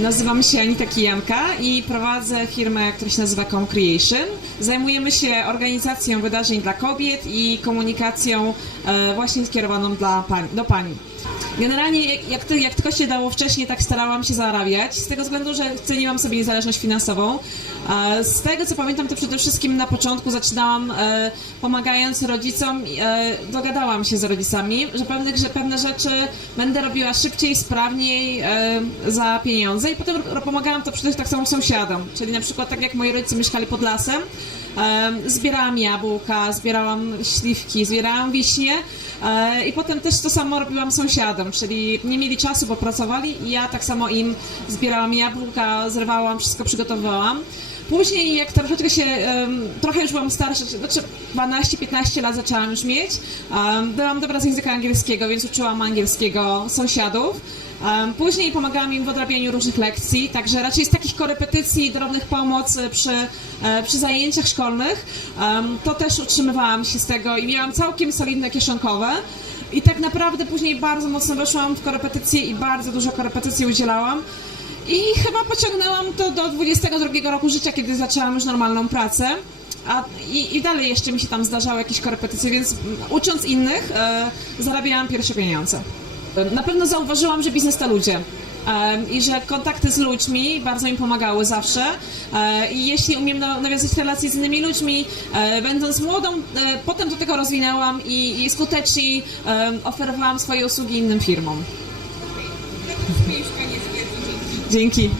Nazywam się Anita Kijanka i prowadzę firmę, która się nazywa Concreation. Zajmujemy się organizacją wydarzeń dla kobiet i komunikacją e, właśnie skierowaną dla pań, do pani. Generalnie jak, ty, jak tylko się dało wcześniej, tak starałam się zarabiać, z tego względu, że ceniłam sobie niezależność finansową. Z tego co pamiętam, to przede wszystkim na początku zaczynałam e, pomagając rodzicom, e, dogadałam się z rodzicami, że, pewnych, że pewne rzeczy będę robiła szybciej, sprawniej e, za pieniądze. I potem pomagałam to przede tak samo sąsiadom, czyli na przykład tak jak moi rodzice mieszkali pod lasem, zbierałam jabłka, zbierałam śliwki, zbierałam wiśnie i potem też to samo robiłam sąsiadom, czyli nie mieli czasu, bo pracowali i ja tak samo im zbierałam jabłka, zrywałam, wszystko przygotowywałam. Później, jak troszeczkę się, trochę już byłam starsza, znaczy 12-15 lat zaczęłam już mieć, byłam dobra z języka angielskiego, więc uczyłam angielskiego sąsiadów. Później pomagałam im w odrabianiu różnych lekcji, także raczej z takich korepetycji, drobnych pomoc e, przy, e, przy zajęciach szkolnych, to też utrzymywałam się z tego i miałam całkiem solidne kieszonkowe. I tak naprawdę później bardzo mocno weszłam w korepetycje i bardzo dużo korepetycji udzielałam. I chyba pociągnęłam to do 22 roku życia, kiedy zaczęłam już normalną pracę. A, i, I dalej jeszcze mi się tam zdarzały jakieś korepetycje, więc ucząc innych, e, zarabiałam pierwsze pieniądze. Na pewno zauważyłam, że biznes to ludzie. I że kontakty z ludźmi bardzo mi pomagały zawsze. E, I jeśli umiem na- nawiązać relacje z innymi ludźmi, e, będąc młodą, e, potem do tego rozwinęłam i, i skutecznie oferowałam swoje usługi innym firmom. Dzięki.